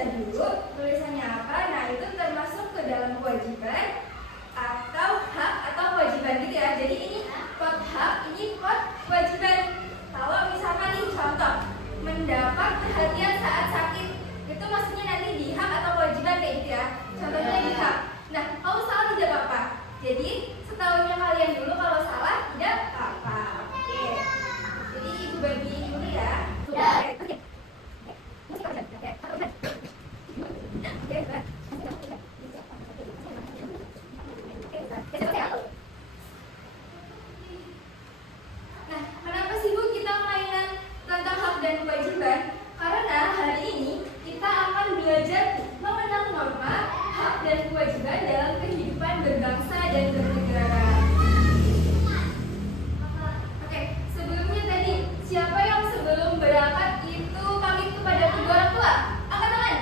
baca dulu tulisannya apa. Nah, itu termasuk ke dalam kewajiban atau hak atau kewajiban gitu ya. Jadi ini kod hak, ini kod kewajiban. Kalau misalkan nih contoh mendapat perhatian saat sakit, itu maksudnya nanti di hak atau kewajiban kayak gitu ya. Contohnya di hak. Nah, kalau salah tidak apa-apa. Jadi setahunya kalian dulu, kalau salah tidak apa-apa. Oke. Jadi ibu bagi dulu ya. Oke. Nah, kenapa sih Bu kita mainan tentang hak dan kewajiban? Karena hari ini kita akan belajar mengenal norma, hak dan kewajiban dalam kehidupan berbangsa dan bernegara. Oke, sebelumnya tadi siapa yang sebelum berangkat itu pamit kepada kedua orang tua? Angkat tangan.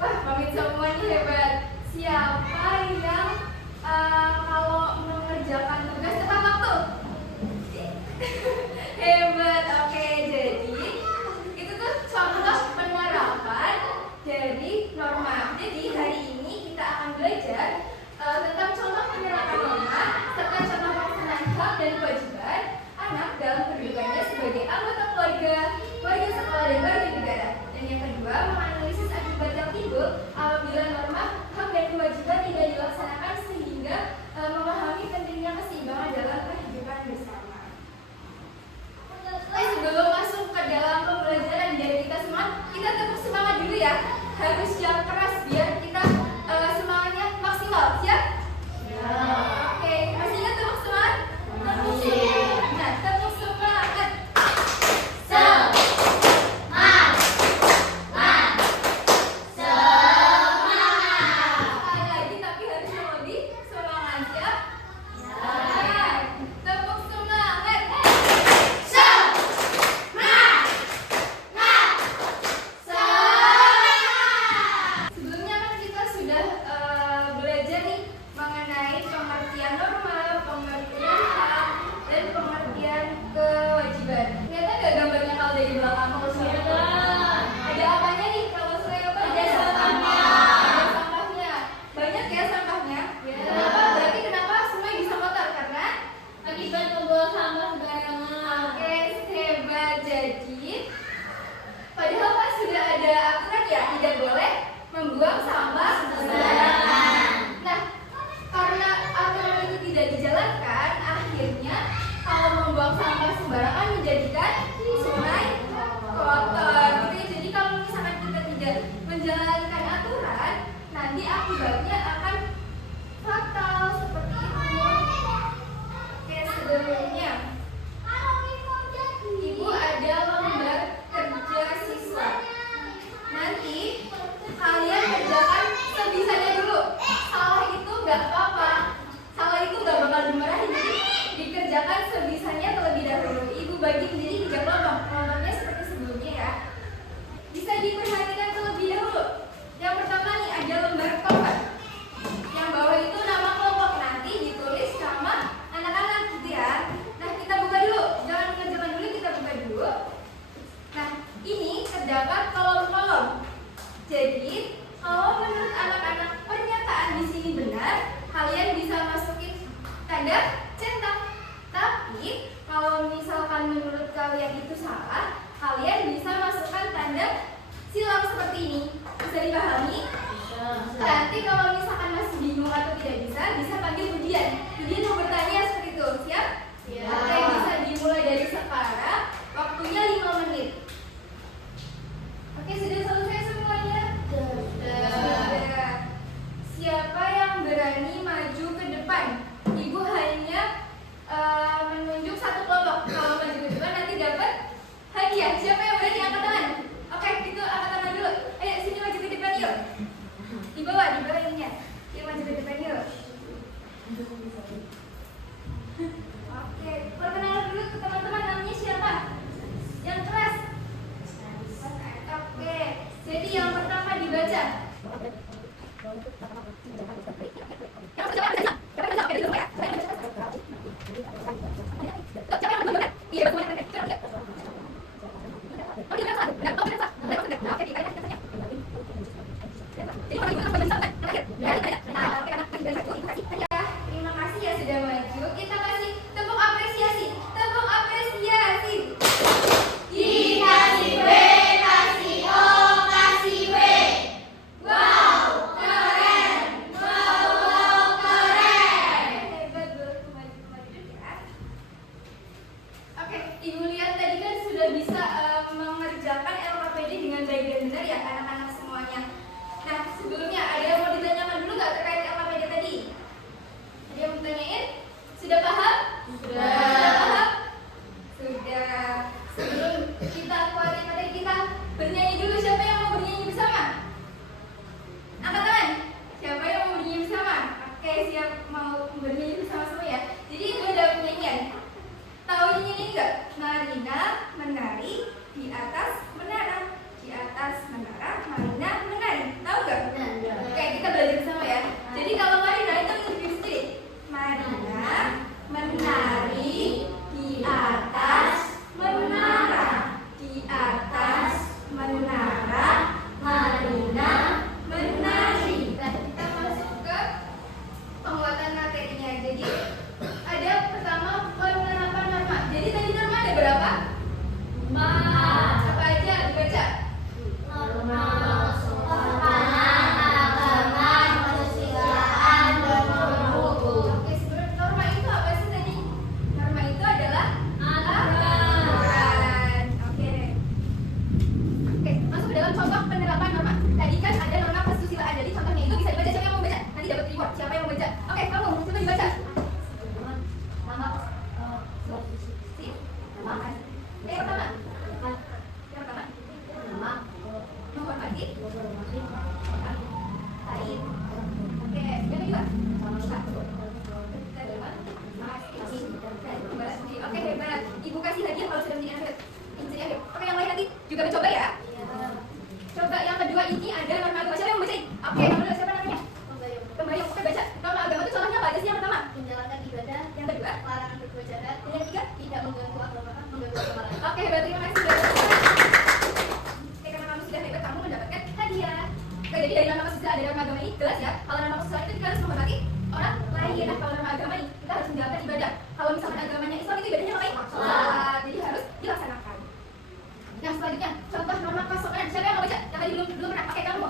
Wah, pamit semua nih, hebat. Siapa yang kalau mengerjakan tugas tepat waktu? Hebat. Oke, jadi itu tuh contoh penerapan dari norma. Jadi hari ini kita akan belajar tentang contoh penerapan norma serta contoh pelaksanaan hak dan kewajiban anak dalam kedudukannya sebagai anggota keluarga, warga sekolah dan warga negara. Dan yang kedua, menganalisis akibat yang timbul apabila norma, hak dan kewajiban tidak dilaksanakan sehingga memahami pentingnya keseimbangan dalam kehidupan bersama. Sebelum masuk ke dalam pembelajaran dari kita semua, kita tetap semangat dulu ya. Harus yang keras biar kita semangatnya maksimal. Siap? Ya. Oke, masih ingat tepuk semangat? Tepuk semangat. Nah, tepuk semangat. Sekali lagi, tapi harus lebih semangat. Siap? Ya. Tepuk semangat. Sebelumnya kan kita sudah belajar nih mengenai pengertian norma, pengertian hak, dan pengertian kewajiban. Kelihatan nggak gambarnya kalau dari belakang? Ada apanya nih? Kalau saya apa? Ada sampahnya. Ada sampahnya. Banyak ya sampahnya? Kenapa? Berarti kenapa semua bisa kotor? Karena akibat membawa sampah sembarangan. Oke, hebat. Jadi padahal kan sudah ada aturan ya, tidak boleh membuang sampah sembarangan. Nah, karena aturan itu tidak dijalankan, akhirnya kalau membuang sampah sembarangan menjadikan sungai kotor. Gitu ya. Jadi kalau misalkan kita tidak menjalankan aturan, nanti akibatnya akan fatal seperti itu. Oke, sebelumnya Ibu ada lembar kerja siswa. Nanti kalian kerjakan sebisanya dulu. Salah itu nggak apa-apa. Salah itu nggak bakal dimarahin. Jadi dikerjakan sebisanya terlebih dahulu. Ibu bagi menjadi 3 kelompok. Kelompoknya seperti sebelumnya ya. Bisa diperhatikan terlebih dahulu. Yang pertama nih ada lembar kelompok. Yang bawah itu nama kelompok, nanti ditulis sama anak-anak gitu ya. Nah, kita buka dulu. Jangan kerjakan dulu, kita buka dulu. Nah, ini terdapat kolom-kolom. Jadi, kalau menurut anak-anak pernyataan di sini benar, kalian bisa masukin tanda centang. Tapi, kalau misalkan menurut kalian itu salah, kalian bisa masukkan tanda silang seperti ini. Bisa dipahami? Nanti kalau misalkan masih bingung atau tidak bisa panggil Budian. Budian mau bertanya seperti itu, siap? Ya. Oke, bisa dimulai dari sekarang. Waktunya 5 menit. Oke, sudah selesai semuanya? Sudah. Siapa yang berani maju ke depan? Ibu hanya menunjuk satu kelompok. Kalau maju ke depan nanti dapat hadiah. Siapa yang berani angkat tangan? Oke, itu angkat tangan dulu. Ayo sini maju ke depan yuk. Di bawah ininya. Yuk maju ke depan yuk. Oke, perkenalan dulu ke teman-teman, namanya siapa? Yang keras. Oke, jadi yang pertama dibaca. Lain. Oke, yang kedua. Oke, hebat. Ibu kasih hadiah kalau sudah menjadi akhir. Oke, yang lain nanti juga mencoba ya. Coba yang kedua ini ada norma agama. Siapa yang mau bacain? Oke, yang kedua siapa namanya? Pembayang. Oke, baca. Norma agama itu contohnya apa aja sih? Yang pertama, Menjalankan ibadah. yang kedua, Larangan berbuat jahat. dan yang ketiga, Tidak mengganggu agama lain. oke, hebat. Terima kasih. Oke, karena kamu sudah hebat, kamu mendapatkan hadiah. Oke, jadi dari norma kesusilaan ada norma agama ini jelas ya. Kalau norma kesusilaan itu kita harus menghormati orang lain. Nah, kalau norma agama ini kita harus menjalankan ibadah. Kalau misalkan agamanya Islam itu ibadahnya ngapain? Sholat. Jadi harus dilaksanakan. Yang selanjutnya, contoh norma kesopanan. Siapa yang mau baca? Yang tadi belum pernah pakai kamu.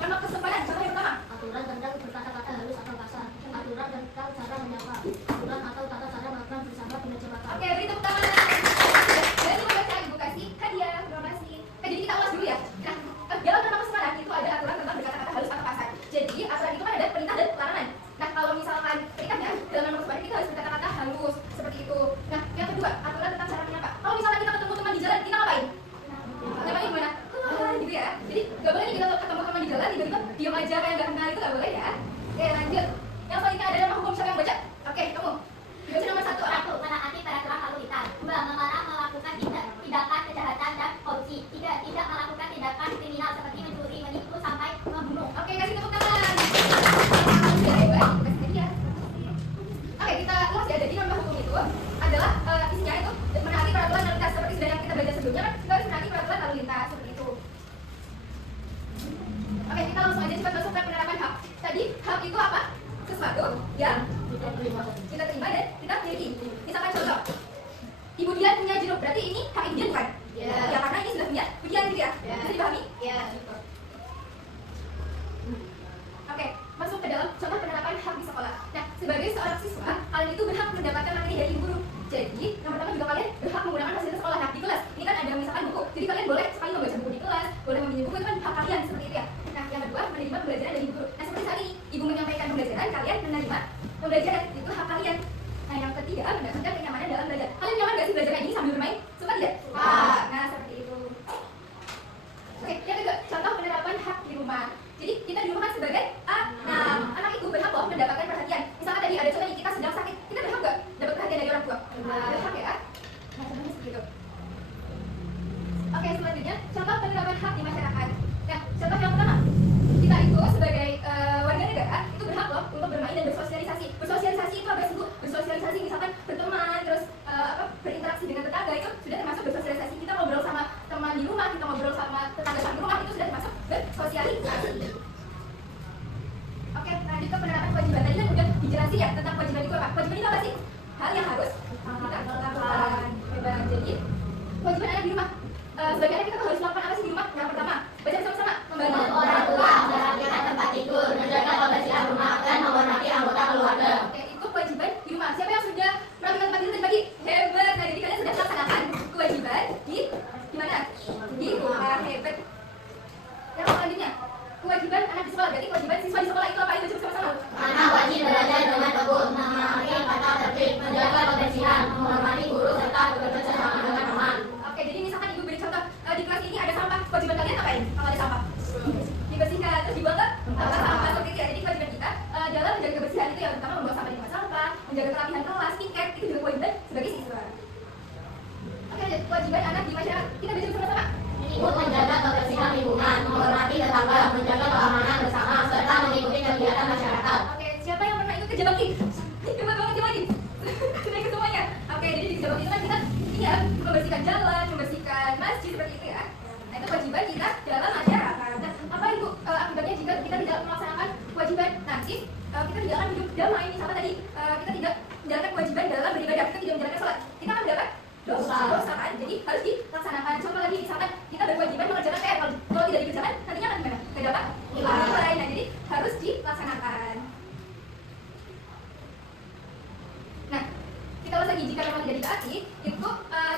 Norma kesopanan. Contoh yang pertama. Aturan tentang berkata-kata halus atau kasar. Aturan tentang cara menyapa. Aturan atau tata cara makan bersama dengan jemaah. Oke, beri tepuk tangan. Jadi membaca ibu kasih hadiah. Terima kasih. Jadi kita ulas dulu ya. Nah, dalam norma kesopanan itu ada aturan tentang berkata-kata halus atau kasar. Jadi aturan itu kan ada perintah dan larangan. Nah, kalau misalkan perintahnya dalam norma kesopanan kita harus berkata-kata halus seperti itu. Nah, yang kedua, aturan tentang cara menyapa. Kalau misalkan kita ketemu teman di jalan, kita ngapain? Namanya gimana? Gitu ya. Jadi gak boleh nih kita ketemu teman di jalan tiba-tiba diam aja kayak gak kenal, itu gak boleh ya. Oke, lanjut. Yang selanjutnya ada norma hukum. Siapa yang baca? Oke, kamu. Dibaca nomor 1. Satu, menaati peraturan lalu lintas. Dua, melarang melakukan tindakan kejahatan dan korupsi. Tiga, tidak melakukan tindakan kriminal seperti mencuri, menipu, sampai membunuh. Oke, kasih tepuk tangan. Sudah hebat. Kasih hadiah. Oke, kita ulas ya. Jadi norma hukum itu adalah isinya itu menaati peraturan lalu lintas seperti sudah yang kita baca sebelumnya kan kita harus menaati peraturan lalu lintas seperti itu. Oke, kita langsung aja cepat masuk ke penerapan hak. Tadi hak itu apa? Sesuatu yang kita terima dan kita miliki. Misalkan contoh, Ibu Dian punya jeruk, berarti ini hak Ibu Dian bukan? Ya. Ya, karena ini sudah punya Ibu Dian gitu ya. Ya. Bisa dipahami? Ya. Oke, masuk ke dalam contoh penerapan hak di sekolah. Nah, sebagai seorang siswa, kalian itu berhak mendapatkan materi dari ibu guru. Jadi, yang pertama juga kalian berhak menggunakan fasilitas sekolah. Nah, di kelas, ini kan ada misalkan buku. Jadi kalian boleh sekali membaca buku di kelas, boleh meminjam buku, itu kan hak kalian seperti itu ya. Nah, yang kedua, menerima pembelajaran dari ibu guru. Nah, seperti saat ini, ibu menyampaikan pembelajaran, kalian menerima pembelajaran, itu hak kalian. Nah, yang ketiga, mendapatkan kenyamanan dalam belajar. Kalian nyaman gak sih belajar kayak gini sambil bermain? Suka tidak? Nah, seperti itu. Oke, yang kedua, contoh penerapan hak di rumah. Jadi kita di rumah kan sebagai anak itu berhak loh mendapatkan perhatian. Misalkan tadi ada contoh nih, kita sedang sakit, kita berhak gak dapat perhatian dari orang tua? Berhak ya. Nah, sebenarnya seperti itu. Oke, selanjutnya contoh penerapan hak di masyarakat. Nah, contoh yang pertama, kita itu sebagai warga negara itu berhak loh untuk bermain dan bersosialisasi. Bersosialisasi itu apa sih Bu? Bersosialisasi misalkan berteman, terus berinteraksi dengan tetangga, itu sudah termasuk bersosialisasi. Kita ngobrol sama teman di rumah, kita ngobrol sama tetangga di rumah, itu sudah termasuk bersosialisasi. Oke, lanjut ke penerapan kewajiban. Tadi kan udah dijelasin ya tentang kewajiban itu apa? Kewajiban itu apa sih? Hal yang harus kita lakukan. Hebat. Jadi kewajiban anak di rumah. Sebagai anak kita tuh harus melakukan apa sih di rumah? Yang pertama, baca bersama-sama. Membantu Orang tua, merapikan tempat tidur, menjaga kebersihan rumah, dan menghormati anggota keluarga. Oke, itu kewajiban di rumah. Siapa yang sudah melakukan tempat tidur tadi pagi? Hebat. Nah, jadi kalian sudah melaksanakan kewajiban di mana? Di rumah. Hebat. Yang selanjutnya, kewajiban anak di sekolah. Berarti kewajiban siswa di sekolah itu apa? Baca bersama-sama. Anak wajib belajar dengan tekun, memahami tata tertib, menjaga kebersihan, menghormati guru, serta bekerja sama dengan teman. Oke, jadi misalkan ibu beri contoh di kelas ini ada sampah, kewajiban kalian ngapain kalau ada sampah? Dibersihkan, terus dibuang ke sampah seperti itu ya. Jadi kewajiban kita dalam menjaga kebersihan itu yang pertama membuang sampah di tempat sampah, menjaga kerapihan kelas, tiket, itu juga kewajiban sebagai siswa. Oke, lanjut. Kewajiban anak di masyarakat, kita baca bersama-sama. Ikut menjaga kebersihan lingkungan, menghormati tetangga, menjaga keamanan bersama, serta mengikuti kegiatan masyarakat. Oke, siapa yang pernah ikut kerja bakti? Hebat banget gimana? Sudah ikut semuanya. Oke, jadi di kerja bakti itu kan kita membersihkan jalan, membersihkan masjid seperti itu ya. Nah, itu kewajiban kita dalam masyarakat. Nah, apa itu akibatnya jika kita tidak melaksanakan kewajiban? Nanti kita tidak akan hidup damai. Misalnya tadi kita tidak menjalankan kewajiban dalam beribadah, kita tidak menjalankan sholat, kita akan mendapat dosa kan? Jadi harus dilaksanakan. Contoh lagi, misalkan kita berkewajiban mengerjakan PR, kalau tidak dikerjakan nantinya akan gimana? Tidak dapat nilai. Nah, jadi harus dilaksanakan. Nah, kita ulas lagi, jika memang tidak ditaati, itu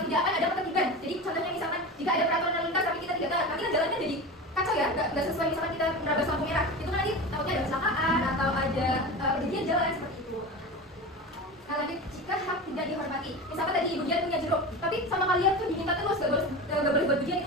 tidak akan ada ketertiban. Jadi contohnya misalkan jika ada peraturan lalu lintas tapi kita tidak taat, nanti kan jalannya jadi kacau ya, nggak sesuai. Misalkan kita menerabas lampu merah, itu kan nanti takutnya ada kecelakaan atau ada perjudian jalan seperti itu. Nah, lanjut, jika hak tidak dihormati, misalkan tadi ibu Dian punya jeruk, tapi sama kalian tuh diminta terus gak boleh buat ujian